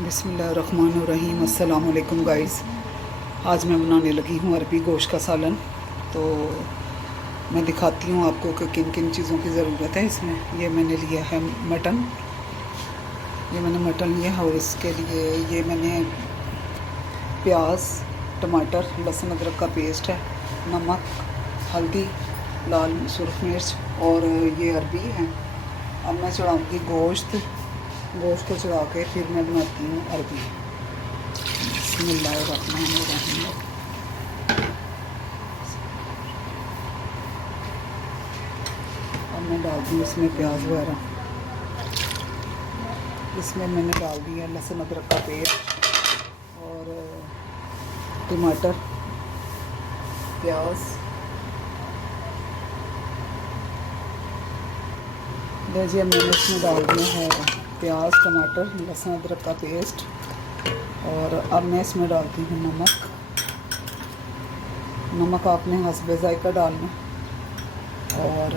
बिस्मिल्लाहिर्रहमानिर्रहीम। अस्सलाम वालेकुम गाइस। आज मैं बनाने लगी हूँ अरबी गोश्त का सालन। तो मैं दिखाती हूँ आपको कि किन किन चीज़ों की ज़रूरत है इसमें। ये मैंने लिया है मटन, लिया है, और इसके लिए ये मैंने प्याज, टमाटर, लहसुन अदरक का पेस्ट है, नमक, हल्दी, लाल सुर्ख मिर्च और ये अरबी है। अब मैं चढ़ाऊँगी गोश्त को चढ़ा के फिर मैं बनाती हूँ अरबी। बिस्मिल्लाहिर्रहमानिर्रहीम। अब मैं डाल दूँ इसमें प्याज वगैरह। इसमें मैंने डाल दिया लहसुन अदरक का पेस्ट और टमाटर, प्याज। देखिए मैंने इसमें डाल दिया है प्याज, टमाटर, लहसुन अदरक का पेस्ट, और अब मैं इसमें डालती हूँ नमक आपने हस्बे ज़ायका डालना। और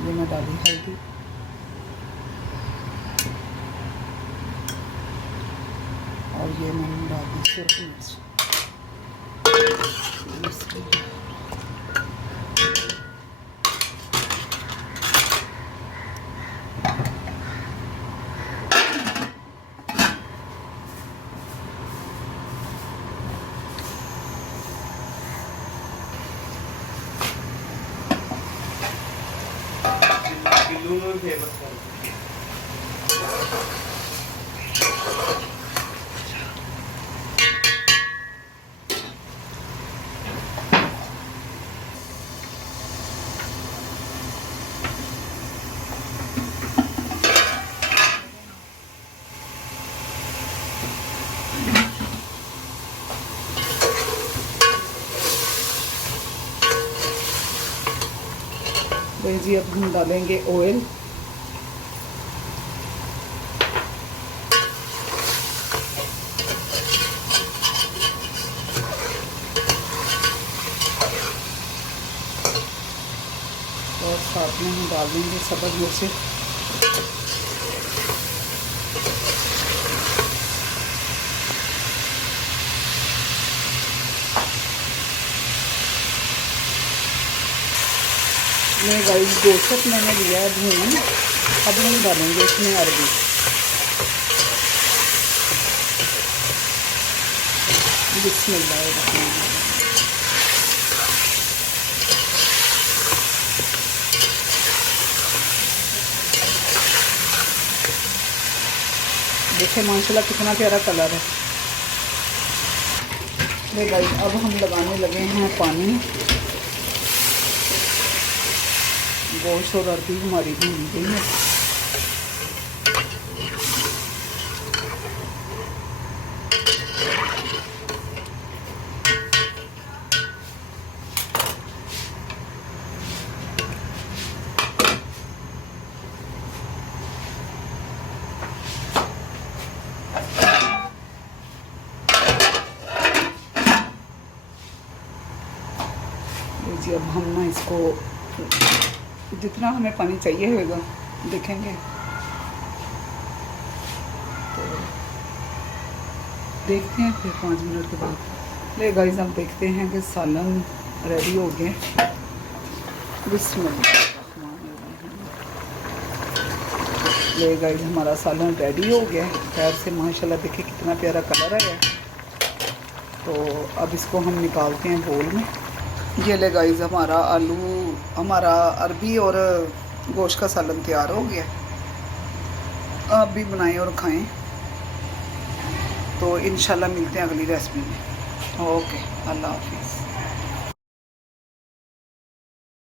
ये मैं डाली हल्दी, और ये मैंने डाली सुर्ख मिर्च। जी अब हम डालेंगे ऑयल। और साथ में हम डाल देंगे सब्ज़ मिर्च। मैं गाइस गोश्त मैंने लिया है भून। अब हम डालेंगे इसमें अरबी। बिस्मिल्लाहिर्रहमानिर्रहीम। देखिए माशाल्लाह कितना प्यारा कलर है। ये गाइस अब हम लगाने लगे हैं पानी। गोश्त और अरबी हमारी भून गई है। जी अब हम ना इसको जितना हमें पानी चाहिए होगा देखेंगे। तो देखते हैं फिर 5 मिनट के बाद। ले गाइस हम देखते हैं कि सालन रेडी हो गया। बिस्मिल्लाहिर्रहमानिर्रहीम। ले गाइस हमारा सालन रेडी हो गया खैर से माशाल्लाह। देखिए कितना प्यारा कलर है। तो अब इसको हम निकालते हैं बोल में। ये ले गाइस हमारा अरबी और गोश्त का सालन तैयार हो गया। आप भी बनाएं और खाएं। तो इंशाल्लाह मिलते हैं अगली रेसिपी में। ओके, अल्लाह हाफिज़।